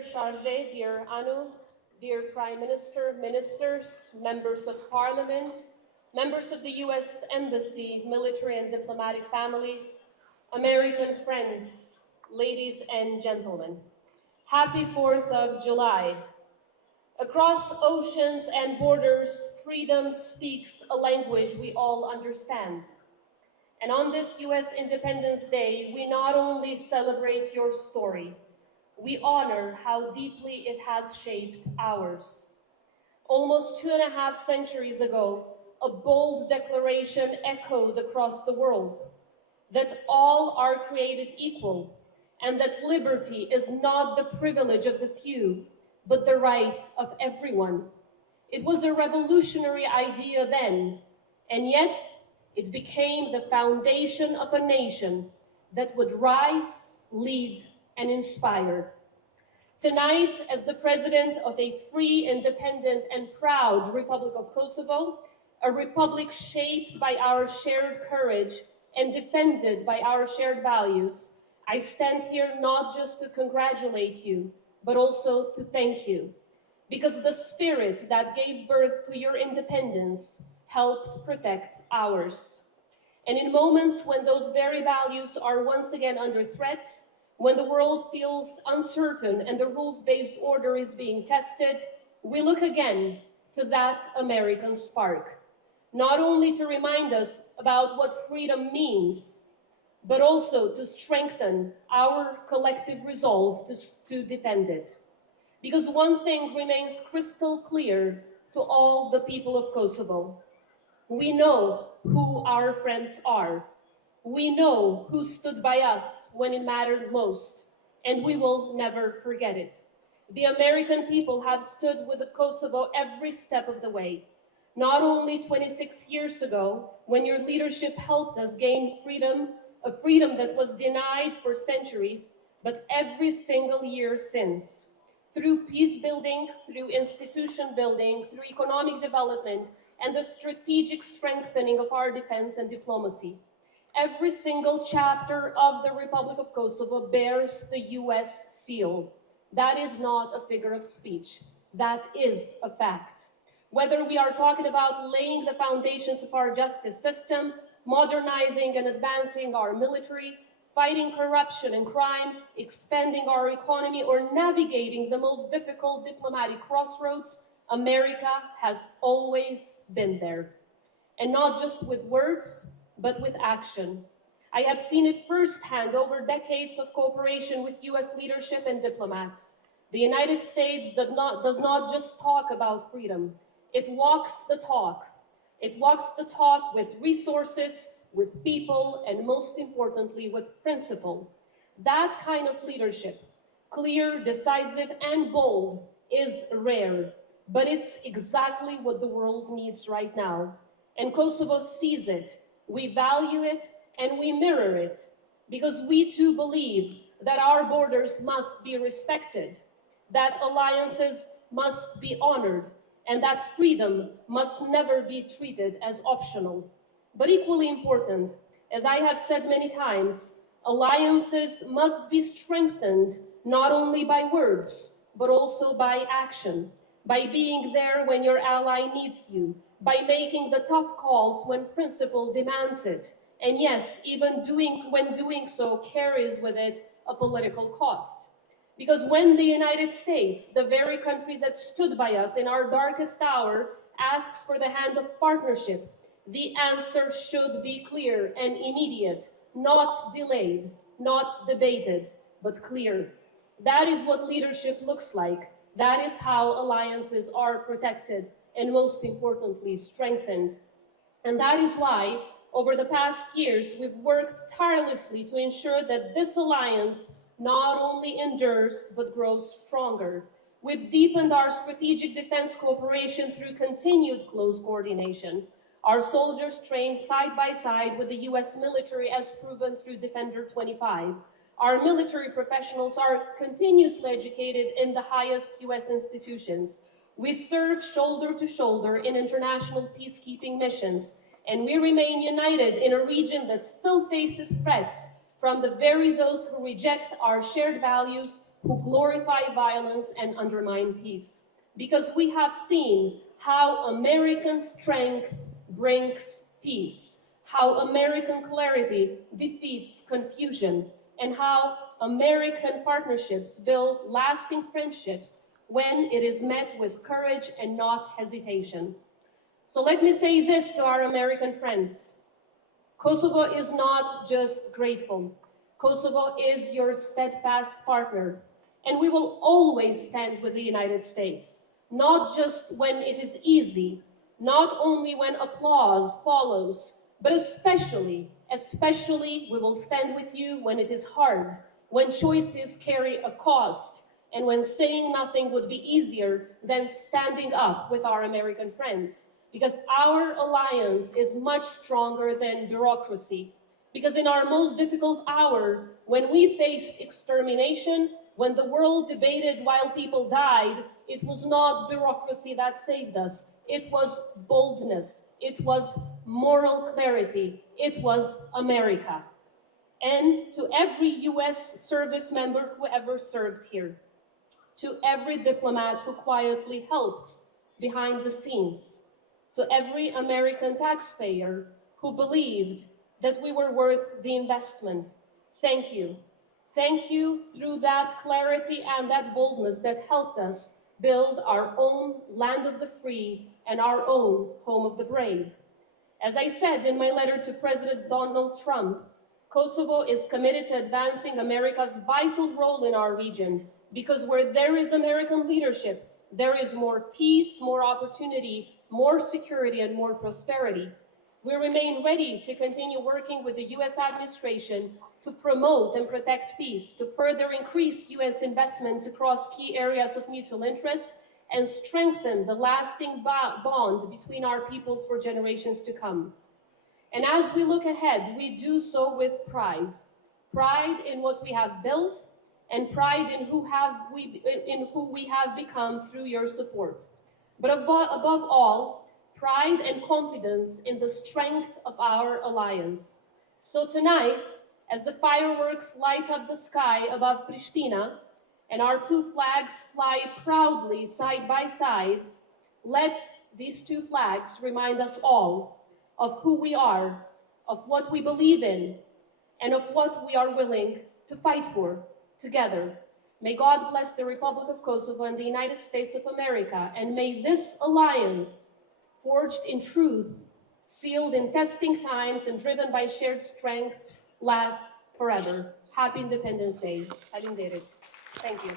dear Chargé, dear Anu, dear Prime Minister, ministers, members of Parliament, members of the US Embassy, military and diplomatic families, American friends, ladies and gentlemen. Happy 4th of July. Across oceans and borders, freedom speaks a language we all understand. And on this US Independence Day, we not only celebrate your story, we honor how deeply it has shaped ours. Almost 2.5 centuries ago, a bold declaration echoed across the world that all are created equal and that liberty is not the privilege of the few, but the right of everyone. It was a revolutionary idea then, and yet it became the foundation of a nation that would rise, lead, and inspire. Tonight, as the president of a free, independent, and proud Republic of Kosovo, a republic shaped by our shared courage and defended by our shared values, I stand here not just to congratulate you, but also to thank you, because the spirit that gave birth to your independence helped protect ours. And in moments when those very values are once again under threat, when the world feels uncertain and the rules-based order is being tested, we look again to that American spark, not only to remind us about what freedom means, but also to strengthen our collective resolve to defend it. Because one thing remains crystal clear to all the people of Kosovo. We know who our friends are. We know who stood by us when it mattered most, and we will never forget it. The American people have stood with Kosovo every step of the way. Not only 26 years ago, when your leadership helped us gain freedom, a freedom that was denied for centuries, but every single year since. Through peace building, through institution building, through economic development, and the strategic strengthening of our defense and diplomacy. Every single chapter of the Republic of Kosovo bears the US seal. That is not a figure of speech. That is a fact. Whether we are talking about laying the foundations of our justice system, modernizing and advancing our military, fighting corruption and crime, expanding our economy, or navigating the most difficult diplomatic crossroads, America has always been there. And not just with words, but with action. I have seen it firsthand over decades of cooperation with US leadership and diplomats. The United States does not just talk about freedom, it walks the talk. It walks the talk with resources, with people, and most importantly, with principle. That kind of leadership, clear, decisive, and bold, is rare, but it's exactly what the world needs right now. And Kosovo sees it. We value it and we mirror it, because we too believe that our borders must be respected, that alliances must be honored, and that freedom must never be treated as optional. But equally important, as I have said many times, alliances must be strengthened not only by words, but also by action, by being there when your ally needs you, by making the tough calls when principle demands it. And yes, even when doing so carries with it a political cost. Because when the United States, the very country that stood by us in our darkest hour, asks for the hand of partnership, the answer should be clear and immediate, not delayed, not debated, but clear. That is what leadership looks like. That is how alliances are protected and, most importantly, strengthened. And that is why, over the past years, we've worked tirelessly to ensure that this alliance not only endures, but grows stronger. We've deepened our strategic defense cooperation through continued close coordination. Our soldiers trained side by side with the US military, as proven through Defender 25. Our military professionals are continuously educated in the highest US institutions. We serve shoulder to shoulder in international peacekeeping missions, and we remain united in a region that still faces threats from the very those who reject our shared values, who glorify violence and undermine peace. Because we have seen how American strength brings peace, how American clarity defeats confusion, and how American partnerships build lasting friendships when it is met with courage and not hesitation. So let me say this to our American friends. Kosovo is not just grateful. Kosovo is your steadfast partner, and we will always stand with the United States, not just when it is easy, not only when applause follows, but especially we will stand with you when it is hard, when choices carry a cost, and when saying nothing would be easier than standing up with our American friends. Because our alliance is much stronger than bureaucracy. Because in our most difficult hour, when we faced extermination, when the world debated while people died, it was not bureaucracy that saved us. It was boldness. It was moral clarity. It was America. And to every US service member who ever served here, to every diplomat who quietly helped behind the scenes, to every American taxpayer who believed that we were worth the investment, thank you. Thank you through that clarity and that boldness that helped us build our own land of the free and our own home of the brave. As I said in my letter to President Donald Trump, Kosovo is committed to advancing America's vital role in our region, because where there is American leadership, there is more peace, more opportunity, more security, and more prosperity. We remain ready to continue working with the US administration to promote and protect peace, to further increase US investments across key areas of mutual interest, and strengthen the lasting bond between our peoples for generations to come. And as we look ahead, we do so with pride. Pride in what we have built, and pride in who we have become through your support. But above all, pride and confidence in the strength of our alliance. So tonight, as the fireworks light up the sky above Pristina, and our two flags fly proudly side by side, let these two flags remind us all of who we are, of what we believe in, and of what we are willing to fight for together. May God bless the Republic of Kosovo and the United States of America, and may this alliance, forged in truth, sealed in testing times, and driven by shared strength, last forever. Happy Independence Day. Thank you.